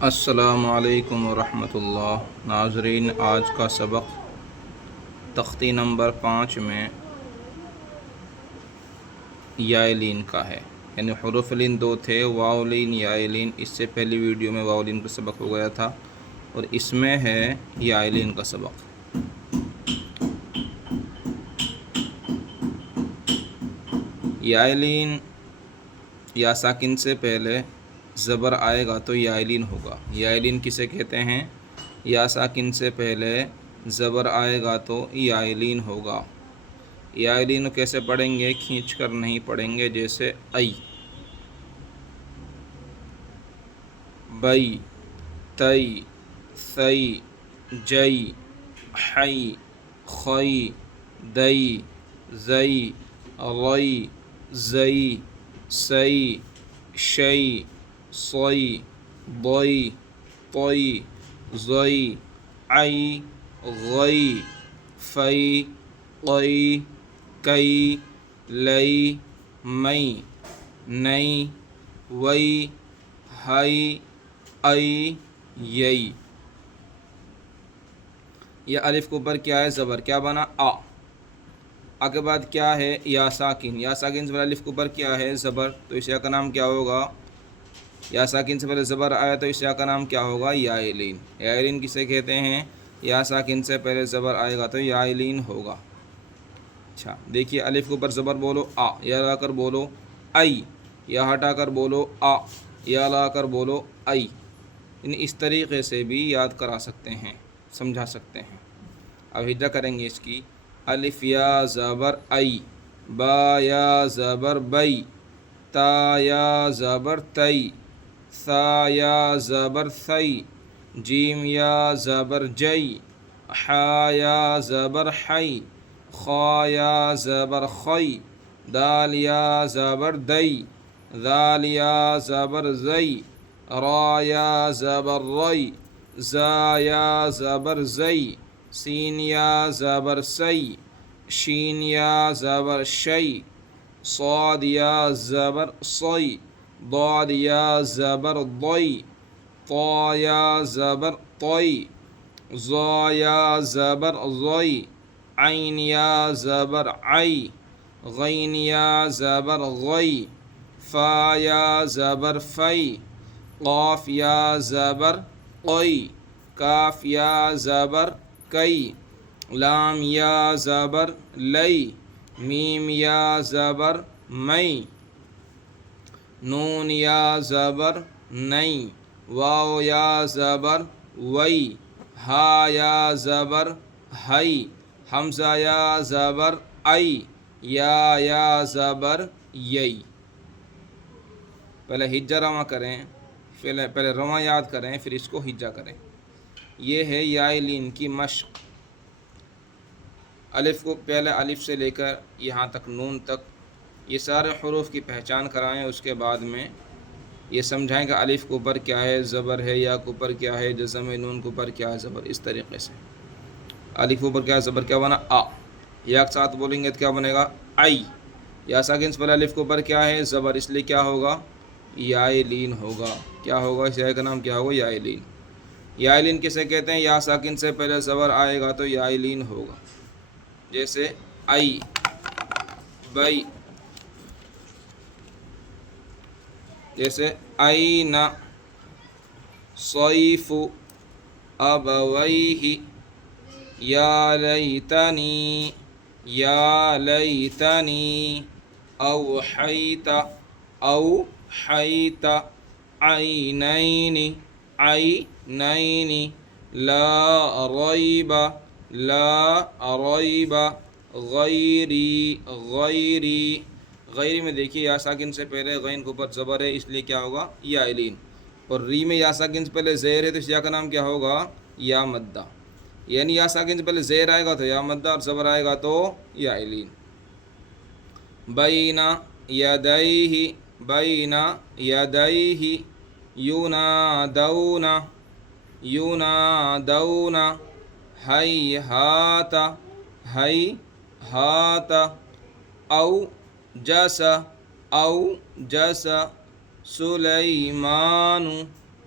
السلام علیکم ورحمۃ اللہ ناظرین، آج کا سبق تختی نمبر 5 میں یا لین کا ہے، یعنی حروف لین 2 تھے، واو لین یا لین۔ اس سے پہلی ویڈیو میں واو لین کا سبق ہو گیا تھا اور اس میں ہے یا لین کا سبق۔ یا لین یا ساکن سے پہلے زبر آئے گا تو یا لین ہوگا۔ یا لین کسے کہتے ہیں؟ یا ساکن سے پہلے زبر آئے گا تو یا لین ہوگا۔ یا لین کیسے پڑھیں گے؟ کھینچ کر نہیں پڑھیں گے، جیسے ای، بئی، تئی، ثئی، جئی، حی، خی، دئی، زئی، رئی، زئی، سئی، شئی، صئی، ضئی، طئی، زئی، عئی، غئی، فئی، قئی، کئی، لئی، مئی، نئی، وئی، ہئی، ای، یئی۔ یہ الف کے اوپر کیا ہے؟ زبر، کیا بنا؟ آ۔ آ کے بعد کیا ہے؟ یا ساکن۔ یا ساکن سے پہلے الف کے اوپر کیا ہے؟ زبر، تو اس یا کا نام کیا ہوگا؟ یا ساکن سے پہلے زبر آیا تو اس یا کا نام کیا ہوگا؟ یا لین۔ یا لین کسے کہتے ہیں؟ یا ساکن سے پہلے زبر آئے گا تو یا لین ہوگا۔ اچھا دیکھیے، الف کے اوپر زبر بولو آ، یا لا کر بولو ای، یا ہٹا کر بولو آ، یا لا کر بولو ای۔ اس طریقے سے بھی یاد کرا سکتے ہیں، سمجھا سکتے ہیں۔ اب ہجا کریں گے اس کی۔ الف یا زبر ای، با یا زبر بئی، تا یا زبر تئی، ثا یا زبر ثئی، جیم یا زبر جئی، حا یا زبر حی، خا یا زبر خی، دال یا زبر دئی، ذال یا زبر زئی، را یا زبر رئی، زا یا زبر زئی، سین یا زبر سی، شین یا زبر شی، صاد یا زبر صی، ضاد یا زبر ضی، طا یا زبر طی، ظا یا زبر ضی، عین یا زبر عی، غین یا زبر غی، فا یا زبر فی، قاف یا زبر قی، کاف یا زبر کئی، لام یا زبر لئی، میم یا زبر مئی، نون یا زبر نئی، واو یا زبر وئی، ہا یا زبر ہئی، حمزہ یا زبر ای، یا زبر یئی۔ پہلے ہجا رواں کریں، پہلے رواں یاد کریں، پھر اس کو ہجا کریں۔ یہ ہے یا لین کی مشق۔ الف کو پہلے الف سے لے کر یہاں تک نون تک یہ سارے حروف کی پہچان کرائیں، اس کے بعد میں یہ سمجھائیں کہ الف کے اوپر کیا ہے زبر ہے، یا کے اوپر کیا ہے جزم ہے، نون کے اوپر کیا ہے زبر۔ اس طریقے سے الف کے اوپر کیا ہے زبر، کیا بنا؟ آ۔ یا کے ساتھ بولیں گے تو کیا بنے گا؟ ای۔ یا ساکن سے پہلے الف کے اوپر کیا ہے زبر، اس لیے کیا ہوگا؟ یا لین ہوگا۔ کیا ہوگا؟ اس یا کا نام کیا ہوگا؟ یا لین۔ یا لین کسے کہتے ہیں؟ یا ساکن سے پہلے زبر آئے گا تو یا لین ہوگا، جیسے ای، بئی، جیسے این، صیف، ابویہ، یا لیتنی، یا لیتنی، اوحیت، اوحیت، عینین، عینین، لا ریب، لا ریب، غیری، غیری۔ غیری میں دیکھیے یا ساکن سے پہلے غین کے اوپر زبر ہے، اس لیے کیا ہوگا؟ یا لین۔ اور ری میں یا ساکن سے پہلے زیر ہے تو اس یا کا نام کیا ہوگا؟ یا مدہ۔ یعنی یا ساکن سے پہلے زیر آئے گا تو یا مدہ، اور زبر آئے گا تو یا لین۔ بین یدیہ، بین یدیہ، ینادون، ینادون، ہیہات، ہیہات، اوجس، اوجس، سلیمان،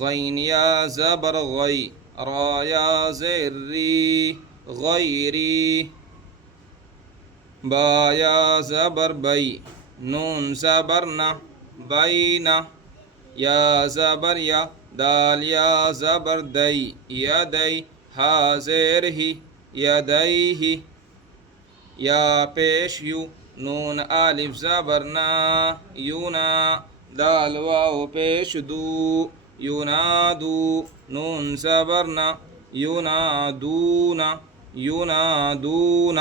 غين يا زبر غي، را يا زري، غيري. با يا زبر بي، نون زبرنا، بينا. يا زبر يا، دال يا زبر دي، يدي. ها زره، يديه. يا پیش يو، نون ألف زبرنا، يونا. دال واو پیش دو، ينادو. نون زبرنا، ينادون، ينادون.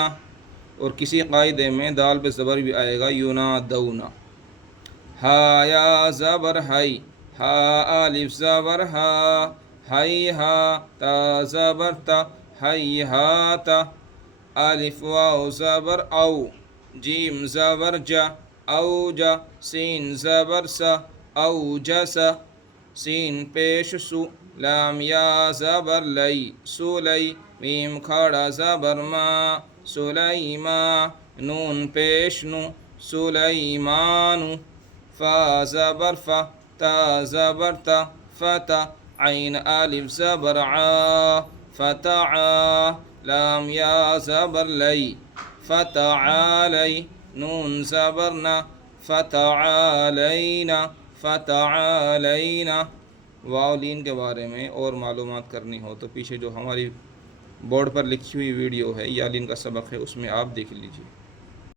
اور کسی قاعدے میں دال پہ زبر بھی آئے گا، ينادون. ہا یا زبر ہائی، ہا الف زبر ہا، ہائی ہا. تا زبر تا، ہائی ہاتا. الف واو زبر او، جیم زبر جا، او جا. سین زبر سا، او جسا. سین پیش سو، لام یا زبر لئی، سولی. میم کھڑا زبر ما، سلیما. نون پیش نو، سلیمانو. فا زبر فا، تا زبر تا، فتا. عین الف زبر عا، فتعا. لام یا زبر لئی، فتعالی. نون زبرنا، فتعالینا، فتعالینا. واولین کے بارے میں اور معلومات کرنی ہو تو پیچھے جو ہماری بورڈ پر لکھی ہوئی ویڈیو ہے یالین کا سبق ہے، اس میں آپ دیکھ لیجیے.